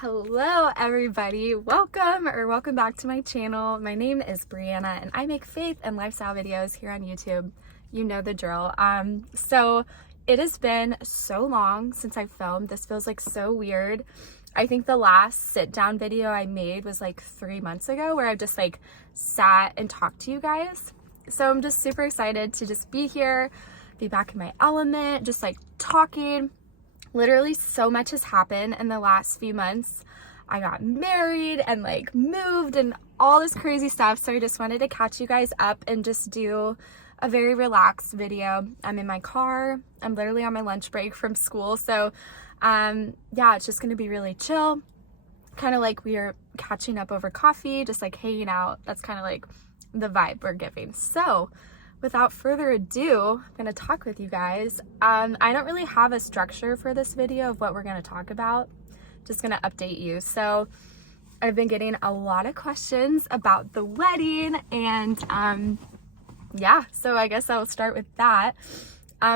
Hello everybody, welcome back to my channel. My name is Brianna and I make faith and lifestyle videos here on YouTube. You know the drill. So it has been so long since I filmed. This feels like so weird. I think the last sit down video I made was like 3 months ago where I just like sat and talked to you guys. So I'm just super excited to just be here, be back in my element, just like talking. Literally so much has happened in the last few months. I got married and like moved and all this crazy stuff. So I just wanted to catch you guys up and just do a very relaxed video. I'm in my car. I'm literally on my lunch break from school. So yeah, it's just going to be really chill. Kind of like we are catching up over coffee, just like hanging out. That's kind of like the vibe we're giving. So without further ado, I'm going to talk with you guys. I don't really have a structure for this video of what we're going to talk about. Just going to update you. So I've been getting a lot of questions about the wedding and yeah, so I guess I'll start with that.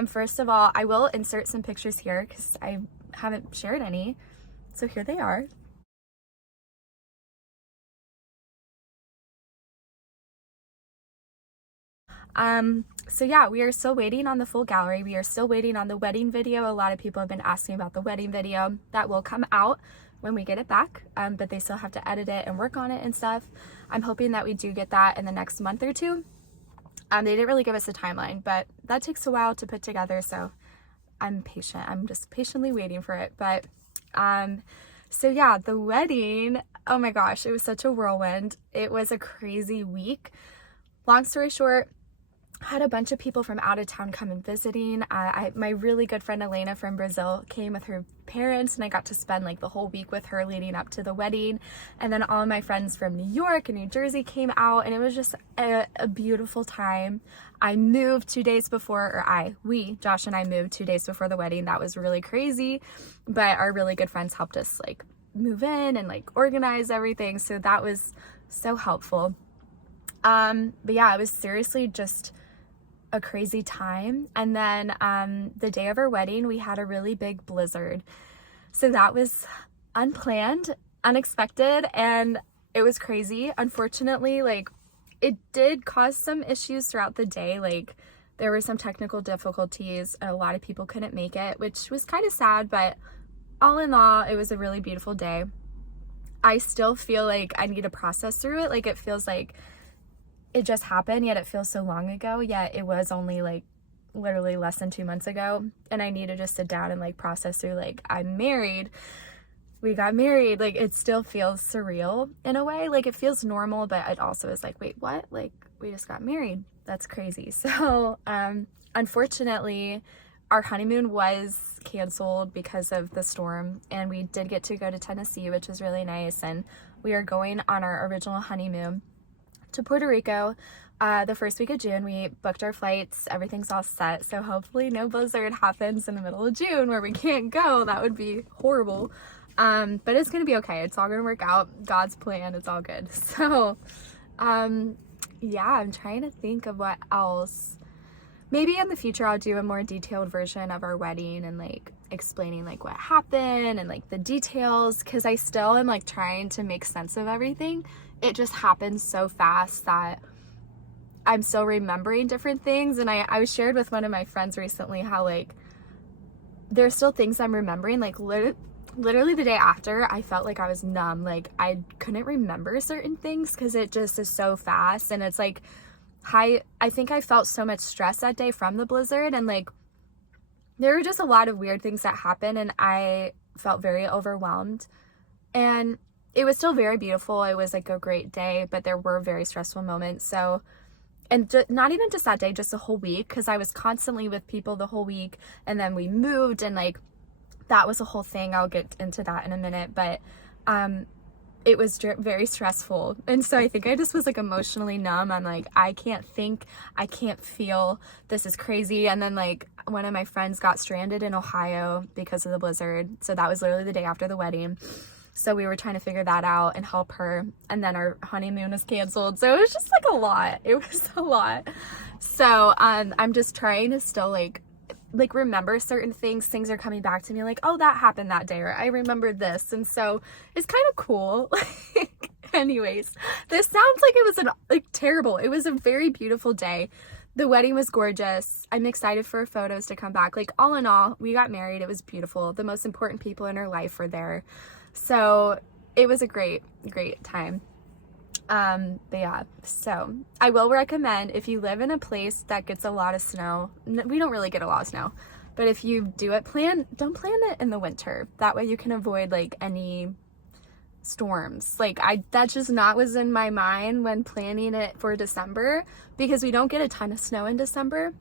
First of all, I will insert some pictures here because I haven't shared any. So here they are. So yeah, we are still waiting on the full gallery. We are still waiting on the wedding video. A lot of people have been asking about the wedding video. That will come out when we get it back, but they still have to edit it and work on it and stuff. I'm hoping that we do get that in the next month or two. They didn't really give us a timeline, but that takes a while to put together, so I'm patient. I'm just patiently waiting for it. But so yeah, the wedding, oh my gosh, it was such a whirlwind. It was a crazy week. Long story short, I had a bunch of people from out of town come and visiting. My really good friend Elena from Brazil came with her parents, and I got to spend like the whole week with her leading up to the wedding. And then all of my friends from New York and New Jersey came out, and it was just a beautiful time. I moved 2 days before, Josh and I moved 2 days before the wedding. That was really crazy, but our really good friends helped us like move in and like organize everything. So that was so helpful. But yeah, it was seriously just a crazy time. And then the day of our wedding, we had a really big blizzard. So that was unplanned, unexpected, and it was crazy. Unfortunately, like it did cause some issues throughout the day. Like there were some technical difficulties. A lot of people couldn't make it, which was kind of sad, but all in all, it was a really beautiful day. I still feel like I need to process through it. Like it feels like it just happened, yet it feels so long ago, yet it was only like literally less than 2 months ago. And I need to just sit down and like process through, like, I'm married, we got married. Like it still feels surreal in a way. Like it feels normal, but it also is like, wait, what? Like we just got married. That's crazy. So unfortunately, our honeymoon was canceled because of the storm, and we did get to go to Tennessee, which was really nice. And we are going on our original honeymoon to Puerto Rico the first week of June. We booked our flights, everything's all set, so hopefully no blizzard happens in the middle of June where we can't go. That would be horrible, but it's gonna be okay. It's all gonna work out. God's plan, it's all good. So yeah, I'm trying to think of what else. Maybe in the future I'll do a more detailed version of our wedding and like explaining like what happened and like the details, because I still am like trying to make sense of everything. It just happened so fast that I'm still remembering different things. And I was shared with one of my friends recently how like there's still things I'm remembering. Like literally the day after, I felt like I was numb. Like I couldn't remember certain things because it just is so fast. And it's like I think I felt so much stress that day from the blizzard, and like there were just a lot of weird things that happened, and I felt very overwhelmed. And it was still very beautiful. It was like a great day, but there were very stressful moments. So, and not even just that day, just the whole week, because I was constantly with people the whole week, and then we moved, and like that was a whole thing. I'll get into that in a minute, but it was very stressful. And so I think I just was like emotionally numb. I'm like, I can't think, I can't feel, this is crazy. And then like one of my friends got stranded in Ohio because of the blizzard. So that was literally the day after the wedding. So we were trying to figure that out and help her. And then our honeymoon was canceled. So it was just like a lot. It was a lot. So I'm just trying to still like like remember certain things are coming back to me, like, oh, that happened that day, or I remembered this. And so it's kind of cool. Anyways, this sounds like it was terrible. It was a very beautiful day. The wedding was gorgeous. I'm excited for photos to come back. Like, all in all, we got married. It was beautiful. The most important people in our life were there. So it was a great, great time. But yeah, so I will recommend, if you live in a place that gets a lot of snow, we don't really get a lot of snow, but if you do it, don't plan it in the winter. That way you can avoid like any storms. Like that just not was in my mind when planning it for December, because we don't get a ton of snow in December.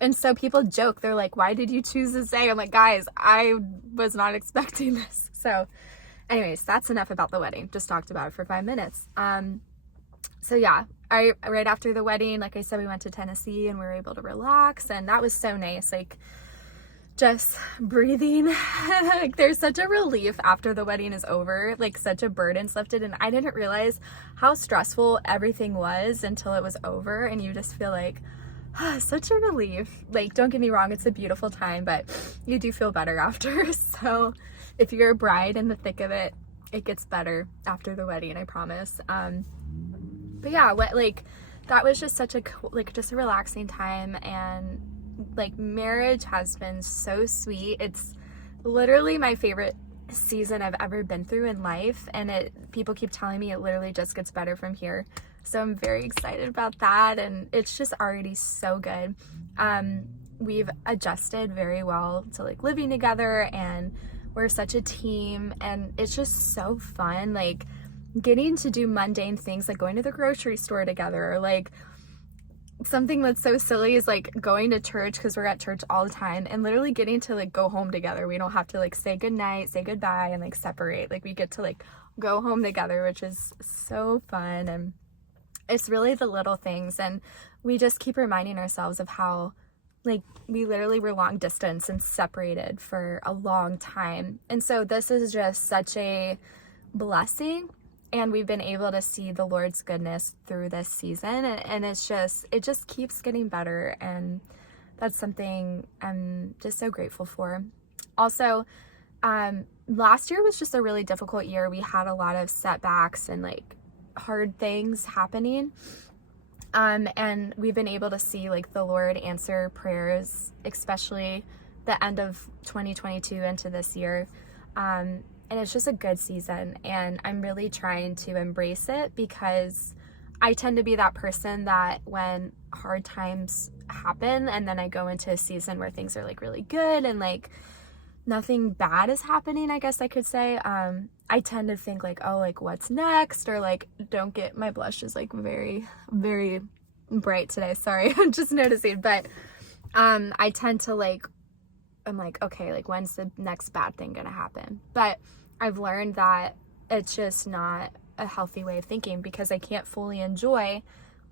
And so people joke, they're like, why did you choose this day? I'm like, guys, I was not expecting this. So anyways, that's enough about the wedding. Just talked about it for 5 minutes. So yeah, right after the wedding, like I said, we went to Tennessee and we were able to relax, and that was so nice. Like, just breathing. Like, there's such a relief after the wedding is over, like such a burden's lifted, and I didn't realize how stressful everything was until it was over, and you just feel like, such a relief. Like, don't get me wrong, it's a beautiful time, but you do feel better after. So if you're a bride in the thick of it, it gets better after the wedding, I promise. But yeah, that was just such a cool, like, just a relaxing time. And like, marriage has been so sweet. It's literally my favorite season I've ever been through in life, and people keep telling me it literally just gets better from here. So I'm very excited about that, and it's just already so good. We've adjusted very well to like living together, and we're such a team, and it's just so fun, like getting to do mundane things like going to the grocery store together, or like something that's so silly is like going to church, because we're at church all the time, and literally getting to like go home together. We don't have to like say goodnight, say goodbye, and like separate. Like, we get to like go home together, which is so fun. And it's really the little things, and we just keep reminding ourselves of how like we literally were long distance and separated for a long time. And so this is just such a blessing, and we've been able to see the Lord's goodness through this season, and it just keeps getting better, and that's something I'm just so grateful for. Also, last year was just a really difficult year. We had a lot of setbacks and like hard things happening, and we've been able to see like the Lord answer prayers, especially the end of 2022 into this year. And it's just a good season, and I'm really trying to embrace it, because I tend to be that person that when hard times happen and then I go into a season where things are like really good and like nothing bad is happening, I guess I could say, I tend to think like, oh, like what's next? Or like, don't get, my blush is like very, very bright today. Sorry, I'm just noticing. But I tend to like, I'm like, okay, like when's the next bad thing gonna happen? But I've learned that it's just not a healthy way of thinking, because I can't fully enjoy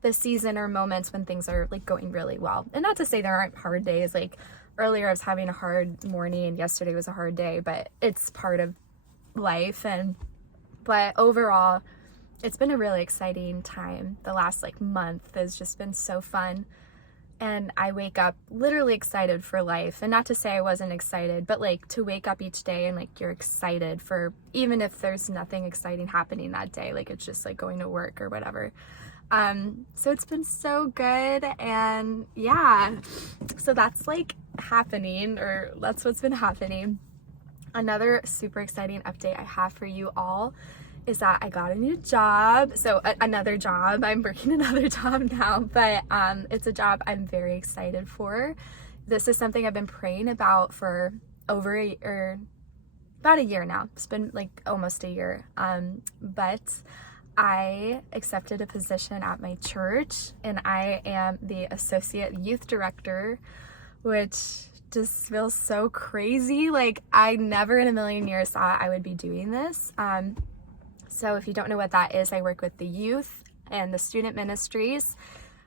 the season or moments when things are like going really well. And not to say there aren't hard days. Like earlier I was having a hard morning, and yesterday was a hard day, but it's part of life. But overall, it's been a really exciting time. The last like month has just been so fun. And I wake up literally excited for life. And not to say I wasn't excited, but like to wake up each day and like you're excited for, even if there's nothing exciting happening that day, like it's just like going to work or whatever. So it's been so good. And yeah, so that's like happening, or that's what's been happening. Another super exciting update I have for you all is that I got a new job. So another job, I'm working another job now, but it's a job I'm very excited for. This is something I've been praying about for about a year now. It's been like almost a year. But I accepted a position at my church, and I am the associate youth director, which just feels so crazy. Like, I never in a million years thought I would be doing this. So if you don't know what that is, I work with the youth and the student ministries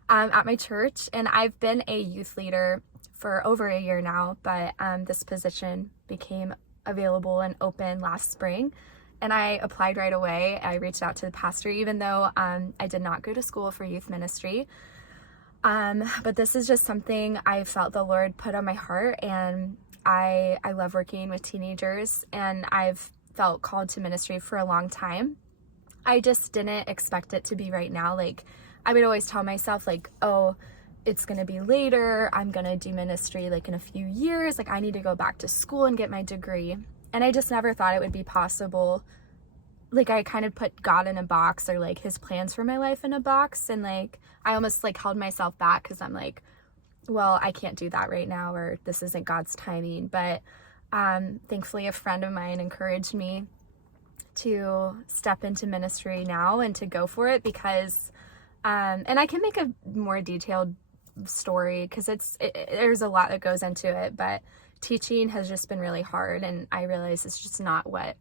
at my church, and I've been a youth leader for over a year now, but this position became available and open last spring, and I applied right away. I reached out to the pastor, even though I did not go to school for youth ministry. But this is just something I felt the Lord put on my heart, and I love working with teenagers, and I've felt called to ministry for a long time. I just didn't expect it to be right now. Like, I would always tell myself, like, oh, it's gonna be later, I'm gonna do ministry like in a few years, like I need to go back to school and get my degree. And I just never thought it would be possible. Like, I kind of put God in a box, or like his plans for my life in a box, and like I almost like held myself back because I'm like, well, I can't do that right now, or this isn't God's timing. But thankfully a friend of mine encouraged me to step into ministry now and to go for it, because and I can make a more detailed story because there's a lot that goes into it, but teaching has just been really hard, and I realize it's just not what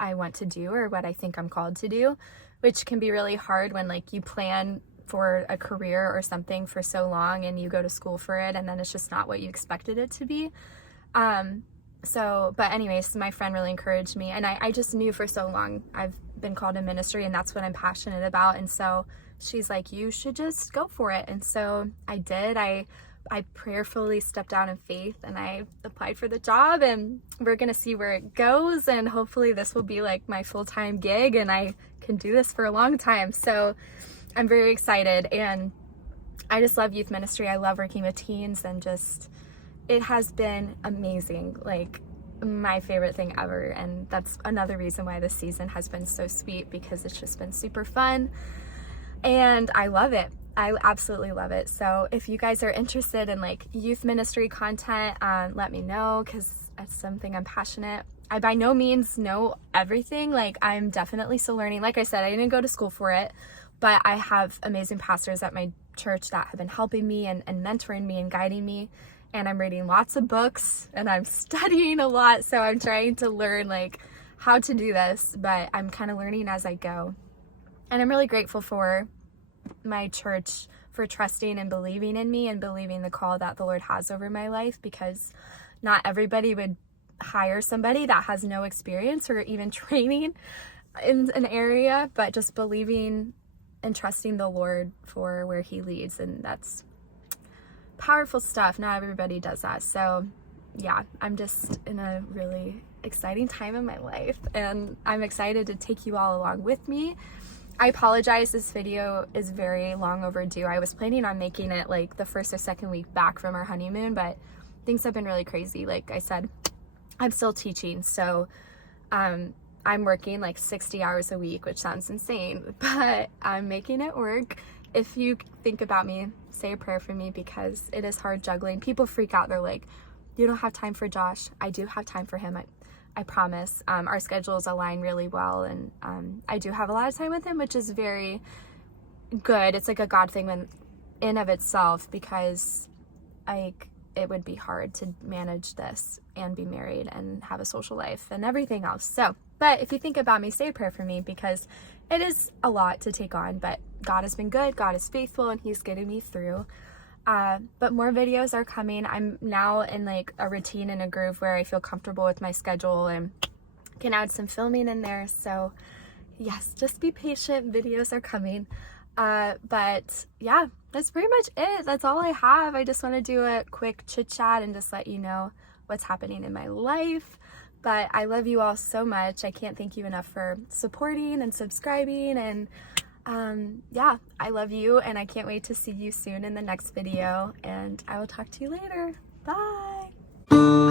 I want to do or what I think I'm called to do, which can be really hard when like you plan for a career or something for so long and you go to school for it and then it's just not what you expected it to be. But anyways, my friend really encouraged me, and I just knew for so long I've been called to ministry and that's what I'm passionate about. And so she's like, you should just go for it. And so I did. I prayerfully stepped out in faith and I applied for the job, and we're going to see where it goes. And hopefully this will be like my full-time gig and I can do this for a long time. So I'm very excited, and I just love youth ministry. I love working with teens, and just, it has been amazing. Like, my favorite thing ever. And that's another reason why this season has been so sweet, because it's just been super fun and I love it. I absolutely love it. So if you guys are interested in like youth ministry content, let me know, because it's something I'm passionate. I by no means know everything. Like, I'm definitely still learning. Like I said, I didn't go to school for it, but I have amazing pastors at my church that have been helping me and mentoring me and guiding me. And I'm reading lots of books and I'm studying a lot. So I'm trying to learn like how to do this, but I'm kind of learning as I go. And I'm really grateful for my church for trusting and believing in me and believing the call that the Lord has over my life, because not everybody would hire somebody that has no experience or even training in an area, but just believing and trusting the Lord for where he leads. And that's powerful stuff. Not everybody does that. So yeah, I'm just in a really exciting time in my life, and I'm excited to take you all along with me. I apologize, this video is very long overdue. I was planning on making it like the first or second week back from our honeymoon, but things have been really crazy. Like I said, I'm still teaching, so I'm working like 60 hours a week, which sounds insane, but I'm making it work. If you think about me, say a prayer for me, because it is hard juggling. People freak out. They're like, you don't have time for Josh. I do have time for him. I promise. Our schedules align really well, and I do have a lot of time with him, which is very good. It's like a God thing in of itself, because it would be hard to manage this and be married and have a social life and everything else. So, but if you think about me, say a prayer for me, because it is a lot to take on, but God has been good, God is faithful, and he's getting me through. But more videos are coming. I'm now in like a routine and a groove where I feel comfortable with my schedule and can add some filming in there. So yes, just be patient, videos are coming. But yeah, that's pretty much it. That's all I have. I just want to do a quick chit chat and just let you know what's happening in my life. But I love you all so much. I can't thank you enough for supporting and subscribing, and yeah, I love you, and I can't wait to see you soon in the next video, and I will talk to you later. Bye.